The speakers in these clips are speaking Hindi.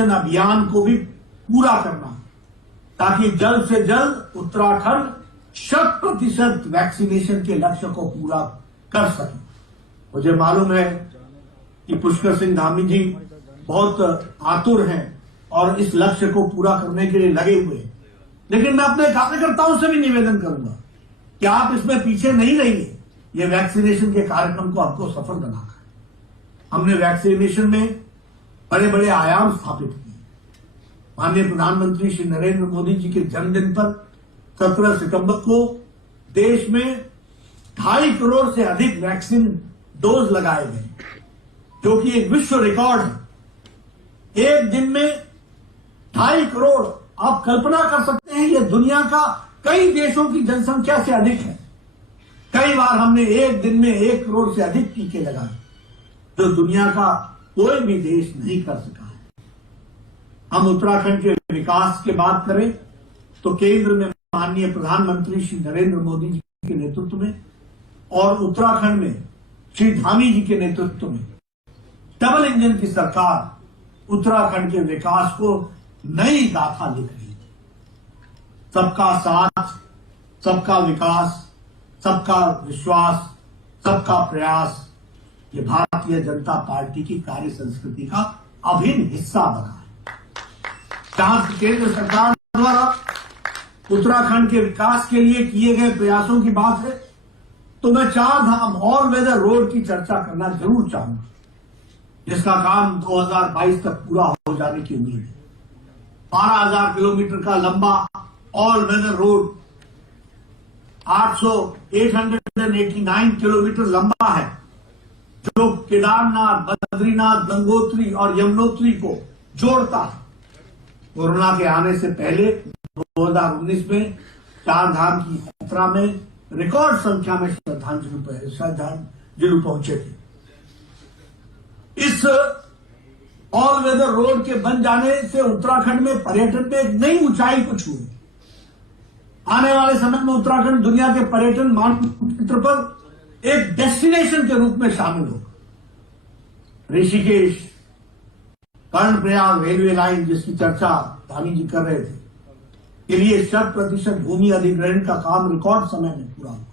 वैक्सीनेशन अभियान को भी पूरा करना, ताकि जल्द से जल्द उत्तराखंड 100% वैक्सीनेशन के लक्ष्य को पूरा कर सके। मुझे मालूम है कि पुष्कर सिंह धामी जी बहुत आतुर हैं और इस लक्ष्य को पूरा करने के लिए लगे हुए हैं, लेकिन मैं अपने कार्यकर्ताओं से भी निवेदन करूंगा कि आप इसमें पीछे नहीं रहिए। ये वैक्सीनेशन के कार्यक्रम को आपको सफल बनाना है। हमने वैक्सीनेशन में बड़े बड़े आयाम स्थापित किए। माननीय प्रधानमंत्री श्री नरेंद्र मोदी जी के जन्मदिन पर 17 सितंबर को देश में 2.5 करोड़ से अधिक वैक्सीन डोज लगाए गए, जो कि एक विश्व रिकॉर्ड है। एक दिन में 2.5 करोड़, आप कल्पना कर सकते हैं, यह दुनिया का कई देशों की जनसंख्या से अधिक है। कई बार हमने एक दिन में 1 करोड़ से अधिक टीके लगाए, जो दुनिया का कोई भी देश नहीं कर सका है। हम उत्तराखंड के विकास की बात करें तो केंद्र में माननीय प्रधानमंत्री श्री नरेंद्र मोदी जी के नेतृत्व में और उत्तराखंड में श्री धामी जी के नेतृत्व में डबल इंजन की सरकार उत्तराखंड के विकास को नई गाथा लिख रही है। सबका साथ, सबका विकास, सबका विश्वास, सबका प्रयास, ये भारतीय जनता पार्टी की कार्य संस्कृति का अभिन्न हिस्सा बना है। जहां केंद्र सरकार द्वारा उत्तराखंड के विकास के लिए किए गए प्रयासों की बात है, तो मैं 4 धाम ऑल वेदर रोड की चर्चा करना जरूर चाहूंगा, जिसका काम 2022 तक पूरा हो जाने की उम्मीद है। 12,000 किलोमीटर का लंबा ऑल वेदर रोड 889 किलोमीटर लंबा है, जो केदारनाथ, बद्रीनाथ, गंगोत्री और यमुनोत्री को जोड़ता है। कोरोना के आने से पहले 2019 में 4 धाम की यात्रा में रिकॉर्ड संख्या में श्रद्धांजलि पहुंचे थे। इस ऑल वेदर रोड के बन जाने से उत्तराखंड में पर्यटन में एक नई ऊंचाई को छुई। आने वाले समय में उत्तराखंड दुनिया के पर्यटन मानचित्र पर एक डेस्टिनेशन के रूप में शामिल होगा। ऋषिकेश, कर्णप्रयाग रेलवे लाइन, जिसकी चर्चा धामी जी कर रहे थे, के लिए 100% भूमि अधिग्रहण का काम रिकॉर्ड समय में पूरा हुआ।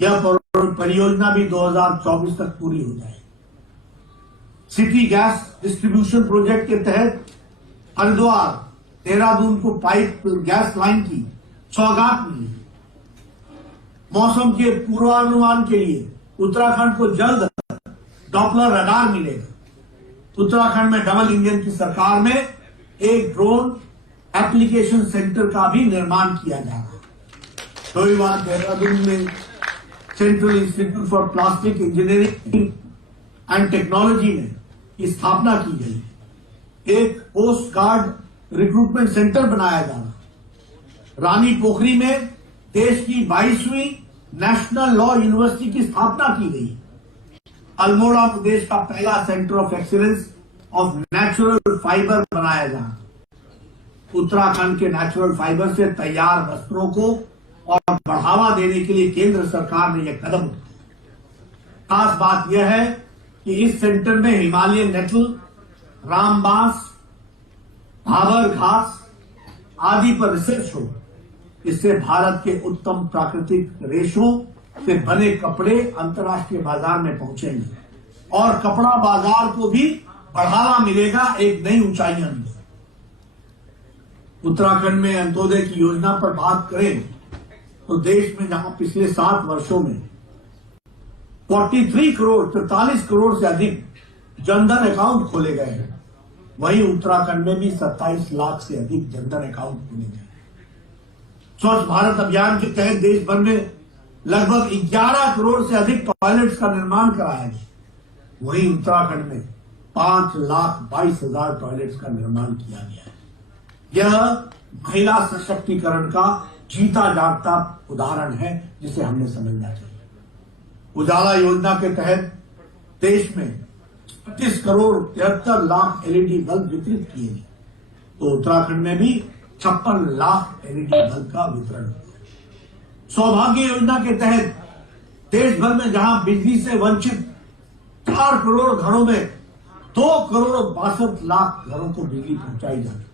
यह परियोजना भी 2024 तक पूरी हो जाएगी। सिटी गैस डिस्ट्रीब्यूशन प्रोजेक्ट के तहत हरिद्वार, देहरादून को पाइप गैस लाइन की सौगात मिली। मौसम के पूर्वानुमान के लिए उत्तराखंड को जल्द डॉपलर रडार मिलेगा। उत्तराखंड में डबल इंजन की सरकार में एक ड्रोन एप्लीकेशन सेंटर का भी निर्माण किया जा रहा है। रविवार देहरादून में central institute for plastic engineering and technology में की स्थापना की गई। एक कोस्ट गार्ड रिक्रूटमेंट सेंटर बनाया जा रहा है। रानी पोखरी में देश की 22वीं नेशनल लॉ यूनिवर्सिटी की स्थापना की गई। अल्मोड़ा प्रदेश का पहला centre of excellence of natural fibre बनाया जा रहा है। उत्तराखंड के नेचुरल फाइबर से तैयार वस्त्रों को और बढ़ावा देने के लिए केंद्र सरकार ने यह कदम उठाया। खास बात यह है कि इस सेंटर में हिमालयन नेटल, रामबांस, भाबर घास आदि पर रिसर्च हो। इससे भारत के उत्तम प्राकृतिक रेशों से बने कपड़े अंतर्राष्ट्रीय बाजार में पहुंचेंगे और कपड़ा बाजार को भी बढ़ावा मिलेगा, एक नई ऊंचाइयां मिलेगी। उत्तराखंड में अंत्योदय की योजना पर बात करें तो देश में जहां पिछले 7 वर्षों में 43 करोड़ से अधिक जनधन अकाउंट खोले गए हैं, वहीं उत्तराखंड में भी 27 लाख से अधिक जनधन अकाउंट खोले गए। स्वच्छ भारत अभियान के तहत देश भर में लगभग 11 करोड़ से अधिक टॉयलेट्स का निर्माण कराया गया, वहीं उत्तराखंड में 5,22,000 टॉयलेट्स का निर्माण किया गया है। यह महिला सशक्तिकरण का जीता जागता उदाहरण है, जिसे हमने समझना चाहिए। उजाला योजना के तहत देश में 25 करोड़ 73 लाख एलईडी बल्ब वितरित किए गए, तो उत्तराखंड में भी 56 लाख एलईडी बल्ब का वितरण हुआ। सौभाग्य योजना के तहत देश भर में जहां बिजली से वंचित 4 करोड़ घरों में 2,62,00,000 घरों को बिजली पहुंचाई जाती।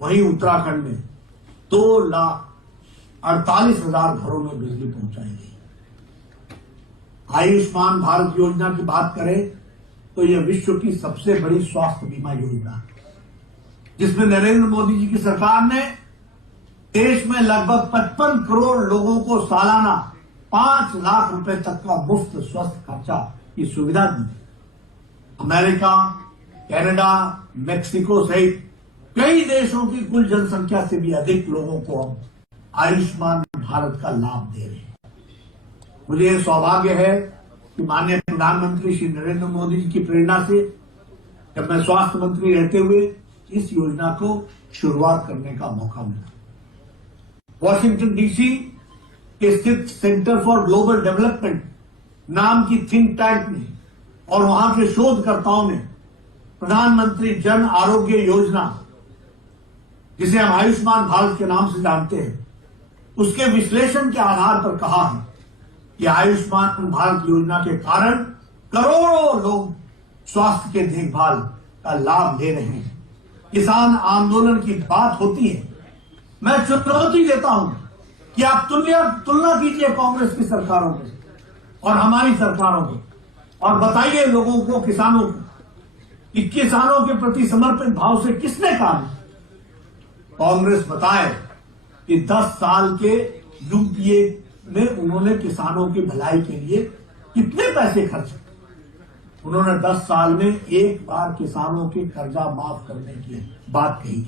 वहीं उत्तराखंड में 2,48,000 घरों में बिजली पहुंचाई गई। आयुष्मान भारत योजना की बात करें तो यह विश्व की सबसे बड़ी स्वास्थ्य बीमा योजना है, जिसमें नरेंद्र मोदी जी की सरकार ने देश में लगभग 55 करोड़ लोगों को सालाना 5 लाख रुपए तक का मुफ्त स्वास्थ्य खर्चा की सुविधा दी। अमेरिका, कनाडा, मेक्सिको सहित कई देशों की कुल जनसंख्या से भी अधिक लोगों को हम आयुष्मान भारत का लाभ दे रहे हैं। मुझे यह सौभाग्य है कि माननीय प्रधानमंत्री श्री नरेंद्र मोदी जी की प्रेरणा से जब मैं स्वास्थ्य मंत्री रहते हुए इस योजना को शुरुआत करने का मौका मिला। वॉशिंगटन डीसी के स्थित सेंटर फॉर ग्लोबल डेवलपमेंट नाम की थिंक टैंक ने और वहां के शोधकर्ताओं ने प्रधानमंत्री जन आरोग्य योजना, जिसे हम आयुष्मान भारत के नाम से जानते हैं, उसके विश्लेषण के आधार पर कहा है कि आयुष्मान भारत योजना के कारण करोड़ों लोग स्वास्थ्य के देखभाल का लाभ ले रहे हैं। किसान आंदोलन की बात होती है, मैं चुनौती देता हूं कि आप तुलना कीजिए कांग्रेस की सरकारों में और हमारी सरकारों में, और बताइए लोगों को, किसानों को, कि किसानों के प्रति समर्पित भाव से किसने काम। कांग्रेस बताए कि 10 साल के यूपीए में उन्होंने किसानों की भलाई के लिए कितने पैसे खर्च किए। उन्होंने 10 साल में एक बार किसानों के कर्जा माफ करने की बात कही।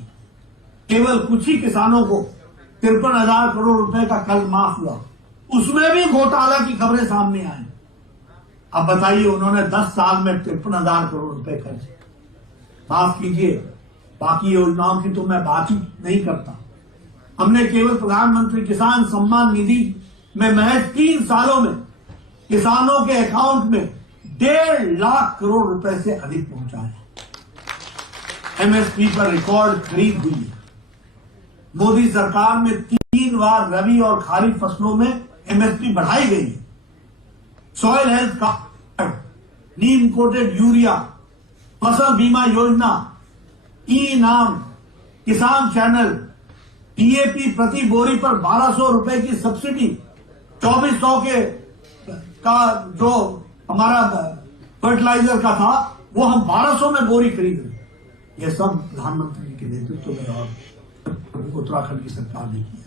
केवल कुछ ही किसानों को 53,000 करोड़ रुपए का कर्ज माफ हुआ, उसमें भी घोटाला की खबरें सामने आई। अब बताइए, उन्होंने 10 साल में 53,000 करोड़ रुपए खर्च, माफ कीजिए, बाकी योजनाओं की तो मैं बात ही नहीं करता। हमने केवल प्रधानमंत्री किसान सम्मान निधि में महज 3 सालों में किसानों के अकाउंट में 1.5 लाख करोड़ रुपए से अधिक पहुंचाया। एमएसपी पर रिकॉर्ड खरीद हुई है। मोदी सरकार में 3 बार रबी और खरीफ फसलों में एमएसपी बढ़ाई गई है। सॉइल हेल्थ कार्ड, नीम कोटेड यूरिया, फसल बीमा योजना, ई नाम, किसान चैनल, डीएपी प्रति बोरी पर 1,200 रुपए की सब्सिडी, 2,400 का जो हमारा फर्टिलाइजर का था वो हम 1,200 में बोरी खरीद रहे। ये सब प्रधानमंत्री के नेतृत्व में और उत्तराखंड की सरकार ने किया है।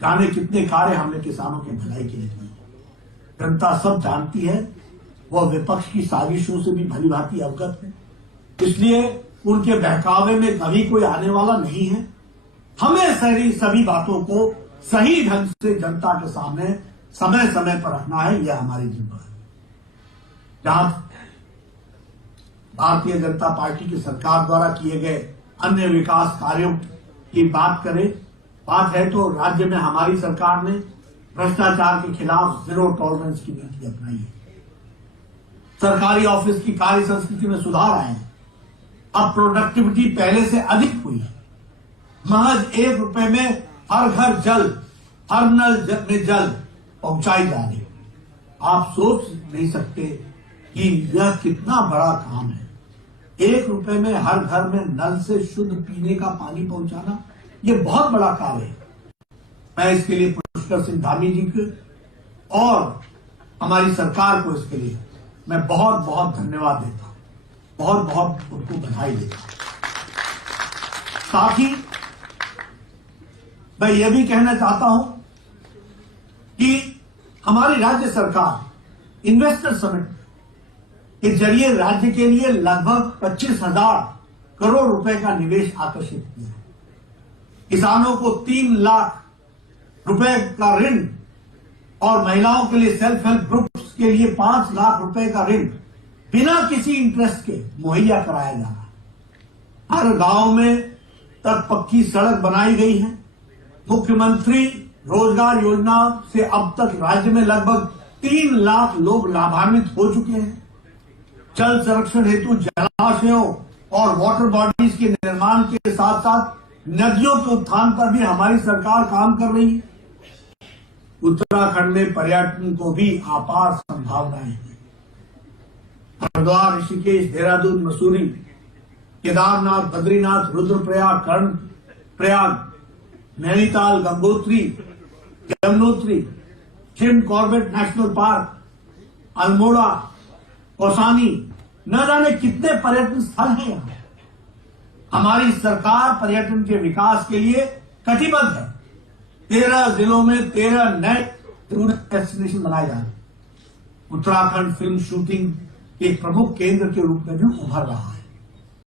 जाने कितने कार्य हमने किसानों के भलाई के लिए किए। जनता सब जानती है, वह विपक्ष की साजिशों से भी भली भांति अवगत है, इसलिए उनके बहकावे में कभी कोई आने वाला नहीं है। हमें सभी बातों को सही ढंग से जनता के सामने समय समय पर रखना है, यह हमारी जिम्मेदारी है। जहां भारतीय जनता पार्टी की सरकार द्वारा किए गए अन्य विकास कार्यों की बात है तो राज्य में हमारी सरकार ने भ्रष्टाचार के खिलाफ 0 टॉलरेंस की नीति अपनाई है। सरकारी ऑफिस की कार्य संस्कृति में सुधार आए हैं। अब प्रोडक्टिविटी पहले से अधिक हुई है। महज 1 रुपए में हर घर जल, हर नल में जल पहुंचाई जा रही है। आप सोच नहीं सकते कि यह कितना बड़ा काम है। 1 रुपए में हर घर में नल से शुद्ध पीने का पानी पहुंचाना, यह बहुत बड़ा कार्य है। मैं इसके लिए पुष्कर सिंह धामी जी को और हमारी सरकार को इसके लिए मैं बहुत बहुत धन्यवाद देता हूं, बहुत बहुत उनको बधाई देता हूं। साथ ही मैं यह भी कहना चाहता हूं कि हमारी राज्य सरकार इन्वेस्टर समिट के जरिए राज्य के लिए लगभग 25,000 करोड़ रुपए का निवेश आकर्षित किया है। किसानों को 3 लाख रुपए का ऋण और महिलाओं के लिए सेल्फ हेल्प ग्रुप्स के लिए 5 लाख रुपए का ऋण बिना किसी इंटरेस्ट के मुहैया कराया जा रहा है। हर गांव में तक पक्की सड़क बनाई गई है। मुख्यमंत्री रोजगार योजना से अब तक राज्य में लगभग 3 लाख लोग लाभान्वित हो चुके हैं। जल संरक्षण हेतु जलाशयों और वाटर बॉडीज के निर्माण के साथ साथ नदियों के उत्थान पर भी हमारी सरकार काम कर रही है। उत्तराखंड में पर्यटन को भी अपार संभावनाएं हैं। Haridwar, Rishikesh, Dehradun, Mussoorie, Kedarnath, Badrinath, Rudraprayag, Karnaprayag, Nainital, Gangotri, Yamunotri, Jim Corbett National Park, Almora, Kausani, न जाने कितने पर्यटन स्थल हैं यहाँ। हमारी सरकार पर्यटन के विकास के लिए कटिबद्ध है। 13 जिलों में 13 नए टूरिस्ट डेस्टिनेशन बनाए जा रहे हैं। उत्तराखंड फिल्म शूटिंग के एक प्रमुख केंद्र के रूप में भी उभर रहा है।